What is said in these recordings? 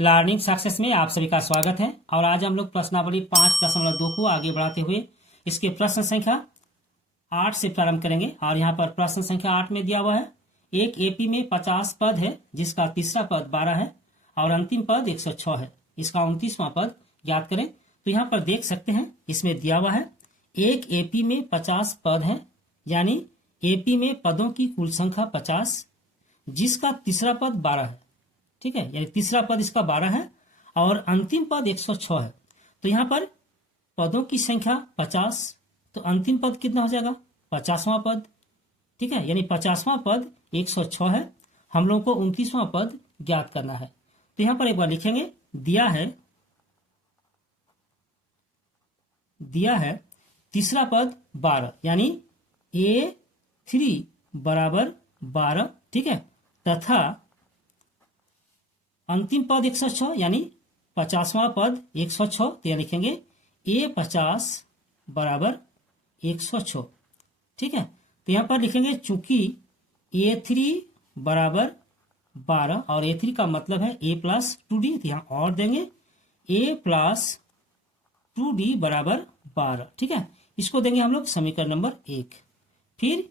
Learning success में आप सभी का स्वागत है। और आज हम लोग प्रश्नावली 5.2 को आगे बढ़ाते हुए इसके प्रश्न संख्या 8 से प्रारंभ करेंगे। और यहाँ पर प्रश्न संख्या 8 में दिया हुआ है, एक एपी में 50 पद है जिसका तीसरा पद 12 है और अंतिम पद 106 है। इसका 29वां पद ज्ञात करें। तो यहाँ पर देख सकते हैं, इसमें दिया हुआ है एक एपी में 50 पद है, यानी एपी में पदों की कुल संख्या 50 जिसका तीसरा पद 12 है। ठीक है, यानी तीसरा पद इसका 12 है और अंतिम पद 106 है। तो यहाँ पर पदों की संख्या 50, तो अंतिम पद कितना हो जाएगा? 50वां पद। ठीक है, यानी 50वां पद 106 है। हम लोग को 29वां पद ज्ञात करना है। तो यहाँ पर एक बार लिखेंगे, दिया है तीसरा पद 12, यानी A3 बराबर 12। ठीक है, तथा अंतिम पद 106, यानी 50वां पद 106। तो यहाँ लिखेंगे A50 बराबर 106। ठीक है, तो यहाँ पर लिखेंगे चूंकि A3 बराबर 12 और A3 का मतलब है A प्लस 2D, तो यहाँ और देंगे A प्लस 2D बराबर 12। ठीक है, इसको देंगे हम लोग समीकरण नंबर 1। फिर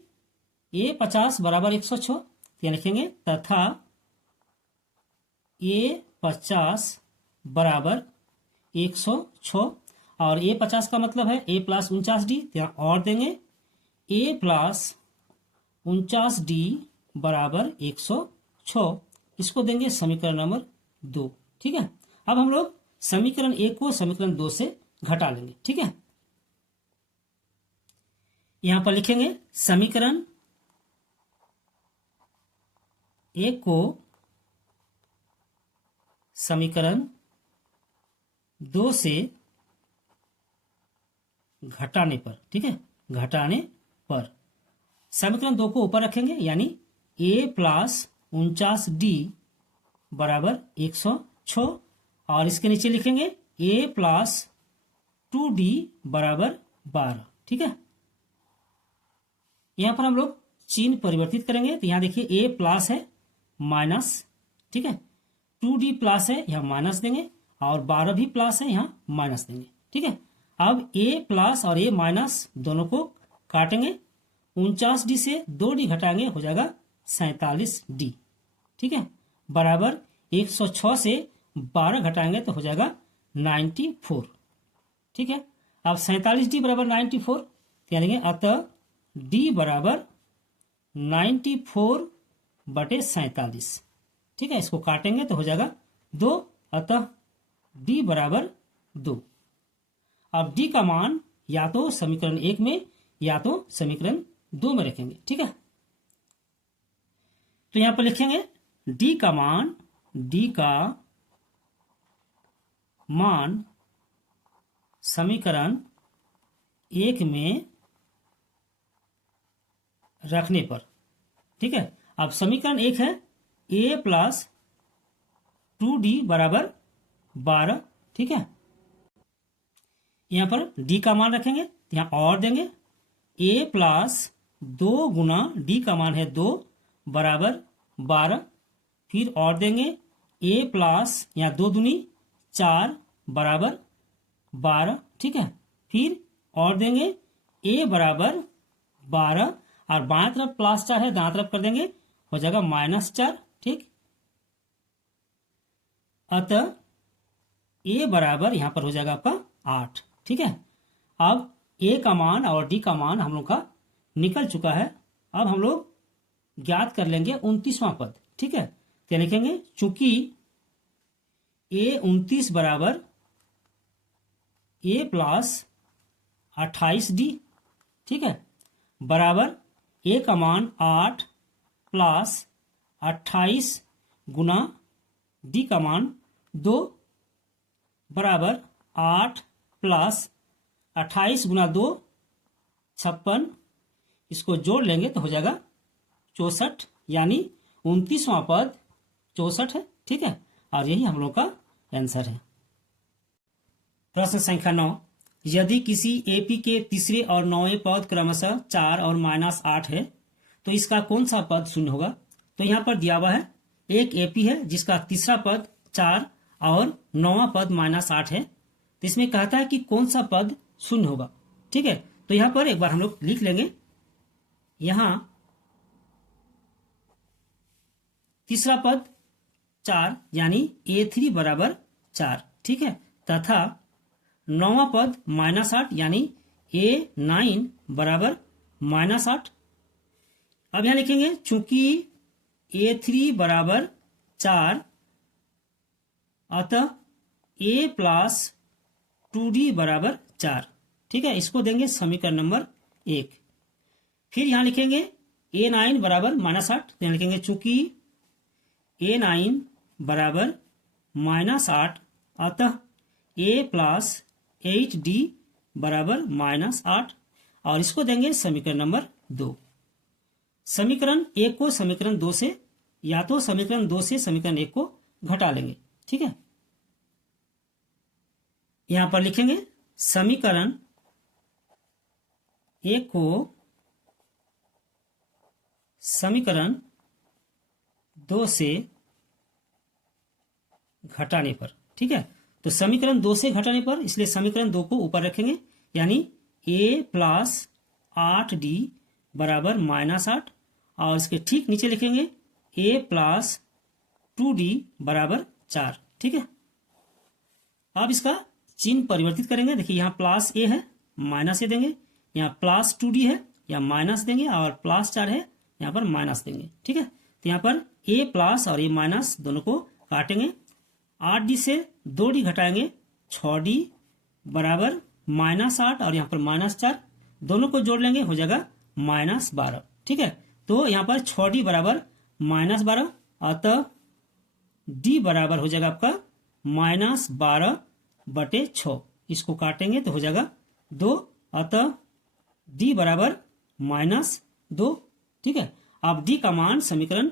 A50 बराबर 106, तो यहाँ लिखेंगे तथा A50 बराबर 106 और A50 का मतलब है A प्लस 49D, यहाँ और देंगे A प्लस 49D बराबर 106। इसको देंगे समीकरण नंबर 2। ठीक है, अब हम लोग समीकरण 1 को समीकरण 2 से घटा लेंगे। ठीक है, यहां पर लिखेंगे समीकरण 1 को समीकरण 2 से घटाने पर, ठीक है, घटाने पर समीकरण 2 को ऊपर रखेंगे, यानी A प्लस 49D बराबर 106 और इसके नीचे लिखेंगे A प्लस 2D बराबर 12। ठीक है, यहां पर हम लोग चिन्ह परिवर्तित करेंगे। तो यहां देखिए A प्लस है माइनस, ठीक है, 2D प्लस है, यहाँ माइनस देंगे और 12 भी प्लस है, यहाँ माइनस देंगे। ठीक है, अब A प्लस और A माइनस दोनों को काटेंगे। 49D से 2D घटाएंगे, हो जाएगा 47D। ठीक है, बराबर 106 से 12 घटाएंगे तो हो जाएगा 94। ठीक है, अब 47D बराबर 94, यानी अतः D बराबर 94 बटे 47। ठीक है, इसको काटेंगे तो हो जाएगा 2, अतः D बराबर 2। अब D का मान या तो समीकरण 1 में या तो समीकरण 2 में रखेंगे। ठीक है, तो यहां पर लिखेंगे D का मान समीकरण 1 में रखने पर। ठीक है, अब समीकरण 1 है A प्लस 2D बराबर 12। ठीक है, यहां पर D का मान रखेंगे, यहां और देंगे A प्लस 2 गुना D का मान है 2 बराबर 12। फिर और देंगे A प्लस यहाँ 2 दूनी 4 बराबर 12। ठीक है, फिर और देंगे A बराबर 12 और बाएं तरफ प्लस 4 है, दाएं तरफ कर देंगे, हो जाएगा -4। ठीक, अतः A बराबर यहां पर हो जाएगा आपका 8। ठीक है, अब A का मान और D का मान हम लोग का निकल चुका है। अब हम लोग ज्ञात कर लेंगे 29वां पद। ठीक है, क्या लिखेंगे? चूंकि A29 बराबर A प्लस 28D, ठीक है, बराबर A का मान 8 प्लस 28 गुना D का मान 2 बराबर 8 प्लस 28 गुना 2 56। इसको जोड़ लेंगे तो हो जाएगा 64, यानी 29वां पद 64 है। ठीक है, और यही हम लोग का आंसर है। प्रश्न संख्या 9, यदि किसी एपी के तीसरे और 9वें पद क्रमशः 4 और -8 है तो इसका कौन सा पद शून्य होगा? तो यहां पर दिया हुआ है एक एपी है जिसका तीसरा पद 4 और 9वां पद -8 है। तो इसमें कहता है कि कौन सा पद शून्य होगा। ठीक है, तो यहां पर एक बार हम लोग लिख लेंगे। यहां तीसरा पद 4 यानी A3 बराबर 4। ठीक है, तथा 9वां पद -8 यानी A9 बराबर -8। अब यहां लिखेंगे चूंकि A3 बराबर 4 अतः A प्लस 2D बराबर 4। ठीक है, इसको देंगे समीकरण नंबर 1। फिर यहां लिखेंगे A9 बराबर -8, यहां लिखेंगे चूंकि A9 बराबर -8 अतः A प्लस 8D बराबर -8, और इसको देंगे समीकरण नंबर 2। समीकरण 1 को समीकरण 2 से, या तो समीकरण 2 से समीकरण 1 को घटा लेंगे। ठीक है, यहां पर लिखेंगे समीकरण 1 को समीकरण 2 से घटाने पर। ठीक है, तो समीकरण 2 से घटाने पर, इसलिए समीकरण 2 को ऊपर रखेंगे, यानी A प्लस 8D बराबर -8, और इसके ठीक नीचे लिखेंगे A प्लस 2D बराबर 4। ठीक है, अब इसका चिन्ह परिवर्तित करेंगे। देखिए यहाँ प्लस A है, माइनस A देंगे, यहाँ प्लस 2D है, या माइनस देंगे, और प्लस 4 है, यहाँ पर माइनस देंगे। ठीक है, तो यहाँ पर A प्लस और A माइनस दोनों को काटेंगे। 8D से 2D घटाएंगे, 6D बराबर -8, और यहाँ पर -4 दोनों को जोड़ लेंगे, हो जाएगा -12। ठीक है, तो यहाँ पर 6D बराबर -12, अतः D बराबर हो जाएगा आपका -12/6। इसको काटेंगे तो हो जाएगा 2, अतः D बराबर -2। ठीक है, अब D का मान समीकरण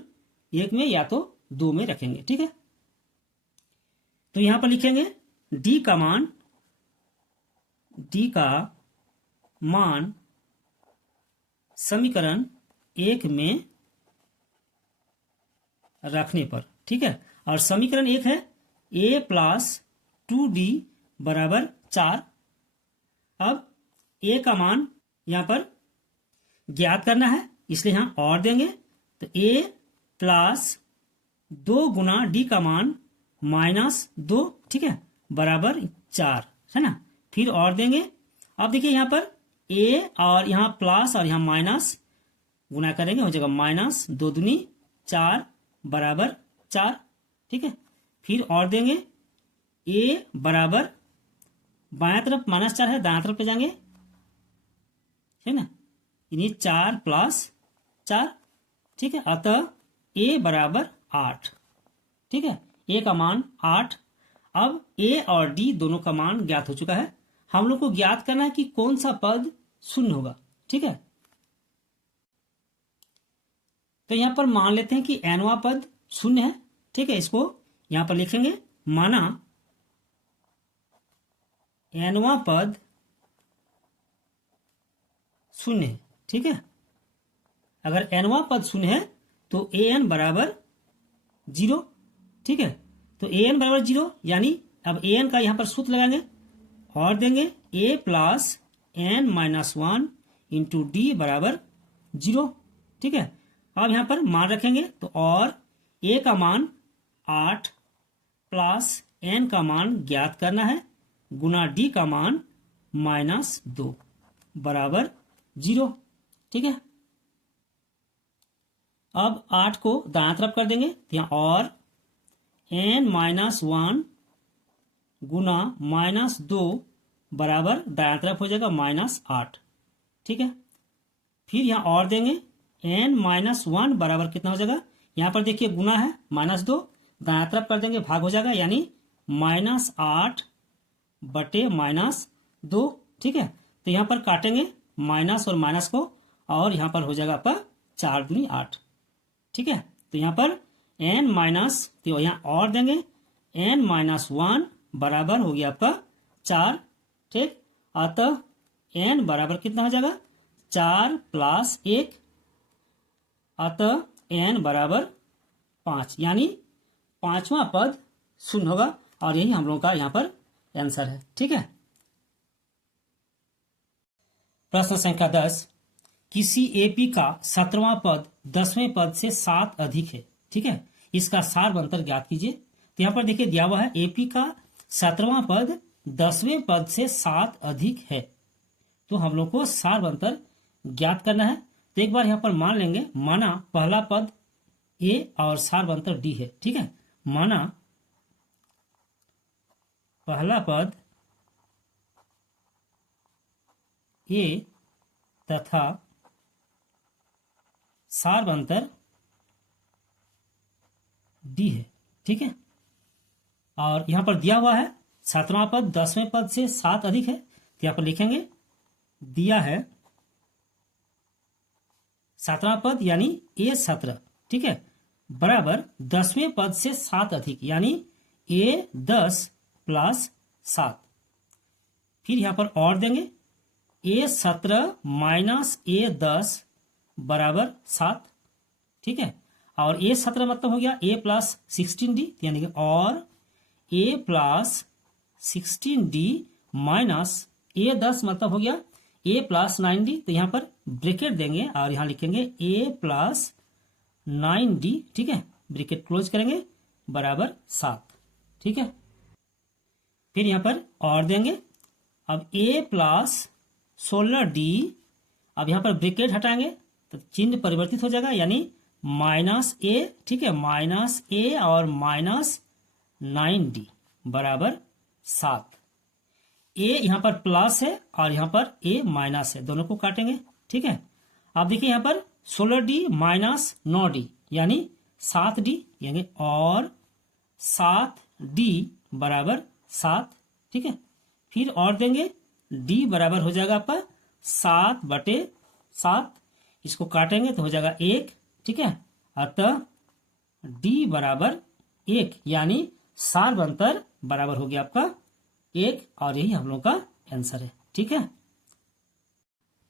1 में या तो 2 में रखेंगे। ठीक है, तो यहां पर लिखेंगे D का मान समीकरण 1 में रखने पर। ठीक है, और समीकरण 1 है A प्लस 2D बराबर 4। अब A का मान यहां पर ज्ञात करना है, इसलिए यहां और देंगे, तो A प्लस 2 गुना D का मान -2। ठीक है, बराबर 4 है ना। फिर और देंगे। अब देखिए यहां पर A और यहां प्लस और यहां माइनस गुना करेंगे, हो जाएगा -2 दूनी 4 बराबर 4। ठीक है, फिर और देंगे A बराबर, बाएं तरफ -4 है, दाएं तरफ पे जाएंगे, है ना, यानी 4 + 4। ठीक है, अतः A बराबर 8। ठीक है, A का मान 8। अब A और D दोनों का मान ज्ञात हो चुका है। हम लोग को ज्ञात करना है कि कौन सा पद शून्य होगा। ठीक है, तो यहां पर मान लेते हैं कि nवां पद शून्य है। ठीक है, इसको यहां पर लिखेंगे, माना nवां पद शून्य है। ठीक है, अगर nवां पद शून्य है तो an बराबर 0। ठीक है, तो an बराबर 0, यानी अब an का यहां पर सूत्र लगाएंगे और देंगे A plus n-1 into D बराबर 0। ठीक है, अब यहां पर मान रखेंगे, तो और A का मान 8 प्लस n का मान ज्ञात करना है, गुना D का मान -2 बराबर 0। ठीक है, अब 8 को दाएं तरफ कर देंगे, यहां और n-1 गुना -2 बराबर दाएं तरफ हो जाएगा -8। ठीक है, फिर यहां और देंगे n-1 बराबर कितना हो जाएगा, यहां पर देखिए गुना है, -2 दाएं तरफ कर देंगे, भाग हो जाएगा, यानी -8 बटे -2। ठीक है, तो यहां पर काटेंगे माइनस और माइनस को, और यहां पर हो जाएगा आपका 4 दूनी 8। ठीक है, तो यहां पर तो यहां और देंगे n-1 बराबर हो गया आपका 4। ठीक, अतः n बराबर कितना हो जाएगा, 4 + 1, अतः n बराबर 5, यानी 5वां पद शून्य होगा। और यही हम लोगों का यहाँ पर आंसर है। ठीक है। प्रश्न संख्या 10, किसी एपी का 17वां पद 10वें पद से 7 अधिक है। ठीक है, इसका सार बनतर ज्ञात कीजिए। तो यहाँ पर देखिए दिया हुआ है एपी का 17वां पद 10वें पद से 7 अधिक है, तो हम लोग को सार बनतर ज्ञात करना है। तो एक बार यहाँ पर मान लेंगे, माना पहला पद ए और सार बनतर डी है। ठीक है, माना पहला पद ए तथा सार बनतर डी है। ठीक है, और यहां पर दिया हुआ है 17वां पद 10वें पद से 7 अधिक है, तो यहां पर लिखेंगे दिया है 17वां पद यानी ए 17, ठीक है, बराबर 10वें पद से 7 अधिक यानी ए 10 प्लस 7। फिर यहां पर और देंगे ए 17 माइनस ए 10 बराबर 7। ठीक है, और ए 17 मतलब हो गया ए प्लस 16d, यानी कि और ए प्लस 16d माइनस ए 10 मतलब हो गया ए प्लस 9d। तो यहां पर ब्रैकेट देंगे और यहां लिखेंगे ए प्लस 9d। ठीक है, ब्रैकेट क्लोज करेंगे बराबर 7। ठीक है, फिर यहां पर और देंगे, अब ए प्लस 16d, अब यहां पर ब्रैकेट हटाएंगे तो चिन्ह परिवर्तित हो जाएगा यानी माइनस ए। ठीक है, माइनस ए और माइनस 9d बराबर 7। ए यहां पर प्लस है और यहां पर ए माइनस है, दोनों को काटेंगे। ठीक है, अब देखिए यहां पर 16d माइनस 9d यानी 7d, यानी और 7d बराबर 7। ठीक है, फिर और देंगे d बराबर हो जाएगा आपका 7/7, इसको काटेंगे तो हो जाएगा 1। ठीक है, अतः d बराबर 1 यानी सार बनतर बराबर हो गया आपका 1, और यही हम लोग का आंसर है। ठीक है।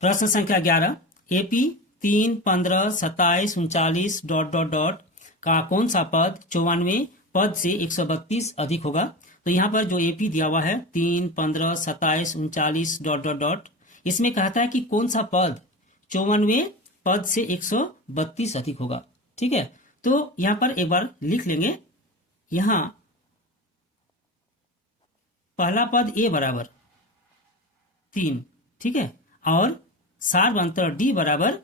प्रश्न संख्या 11, एपी 3, 15, 27, 39 ... का कौन सा पद 94 पद से 132 अधिक होगा। तो यहाँ पर जो एपी दिया हुआ है 3, 15, 27, 39 ... इसमें कहता है कि कौन सा पद 94 पद से 132 अधिक होगा। ठीक है, तो यहाँ पर एक बार लिख लेंगे, यहाँ पहला पद ए बराबर 3, ठीक है, और सार बनतर डी बराबर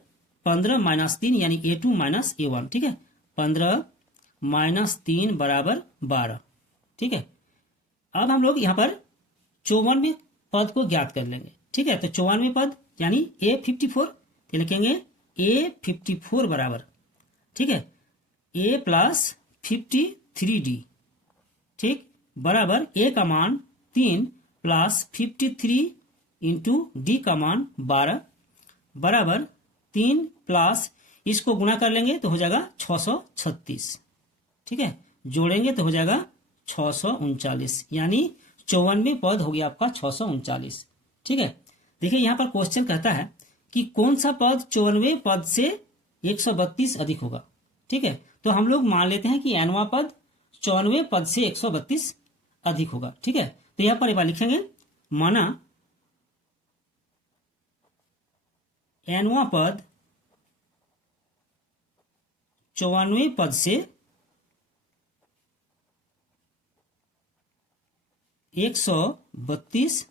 15 माइनस 3 यानी A2 माइनस A1। ठीक है, 15 माइनस 3 बराबर 12। ठीक है, अब हम लोग यहाँ पर 54वें पद को ज्ञात कर लेंगे। ठीक है, तो 54वें पद यानी A54, तो लिखेंगे A54 बराबर, ठीक है, A प्लस 53d, ठीक, बराबर A का मान 3 प्लस 53 इंटू डी का मान 12 बराबर 3 प्लस इसको गुणा कर लेंगे तो हो जाएगा 636। ठीक है, जोड़ेंगे तो हो जाएगा 639, यानी 54वें पद हो गया आपका 639। ठीक है, देखिए यहाँ पर क्वेश्चन कहता है कि कौन सा पद 54वें पद से 132 अधिक होगा। ठीक है, तो हम लोग मान लेते हैं कि nवां पद 54वें पद से 132 अधिक होगा। ठीक है, तो यहाँ पर एक बार लिखेंगे, माना nवां पद 54वें पद से 132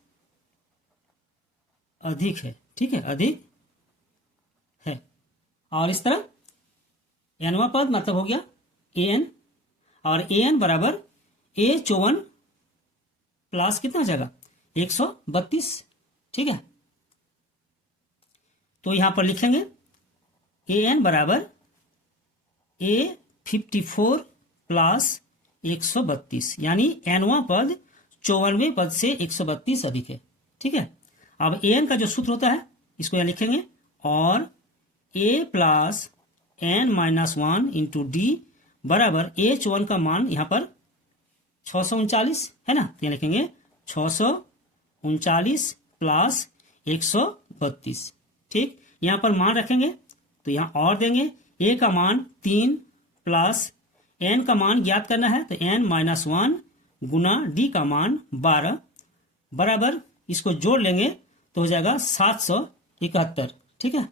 अधिक है। ठीक है, अधिक है, और इस तरह nवां पद मतलब हो गया an, और an बराबर A54 प्लस कितना हो जाएगा 132। ठीक है, तो यहां पर लिखेंगे an बराबर A54 प्लस 132 यानी nवां पद 54वें पद से 132 अधिक है। ठीक है, अब an का जो सूत्र होता है इसको यहां लिखेंगे, और a plus n minus 1 into D बराबर H1 का मान यहां पर 639 है ना, तो यहां लिखेंगे 639 प्लस 132। ठीक, यहां पर मान रखेंगे तो यहां और देंगे, a का मान 3 प्लस n का मान ज्ञात करना है तो n माइनस 1 गुना डी का मान 12 बराबर इसको जोड़ लेंगे तो हो जाएगा 771। ठीक है,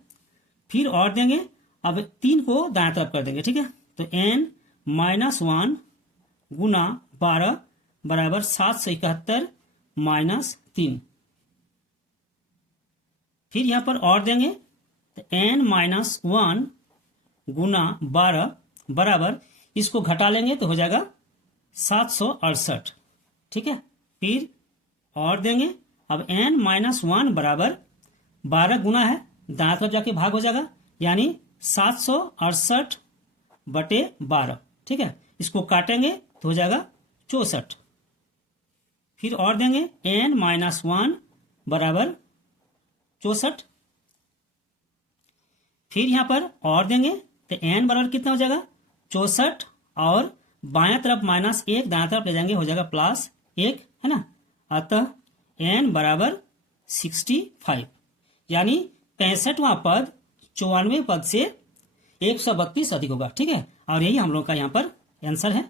फिर और देंगे, अब 3 को दाएं तरफ कर देंगे। ठीक है, तो n-1 गुना 12 बराबर 771 -3। फिर यहां पर और देंगे तो n-1 गुना 12 बराबर इसको घटा लेंगे तो हो जाएगा 768। ठीक है, फिर और देंगे, अब n-1 बराबर 12 गुना है, दाएं तरफ जाके भाग हो जाएगा, यानी 768 बटे 12। ठीक है, इसको काटेंगे तो हो जाएगा 64। फिर और देंगे n-1 बराबर 64। फिर यहां पर और देंगे तो n बराबर कितना हो जाएगा 64, और बाएं तरफ -1 दाएं तरफ ले जाएंगे हो जाएगा +1, है ना। अतः n बराबर 65, यानी 65वां पद 94वें पद से 132 अधिक होगा। ठीक है, और यही हम लोग का यहाँ पर आंसर है।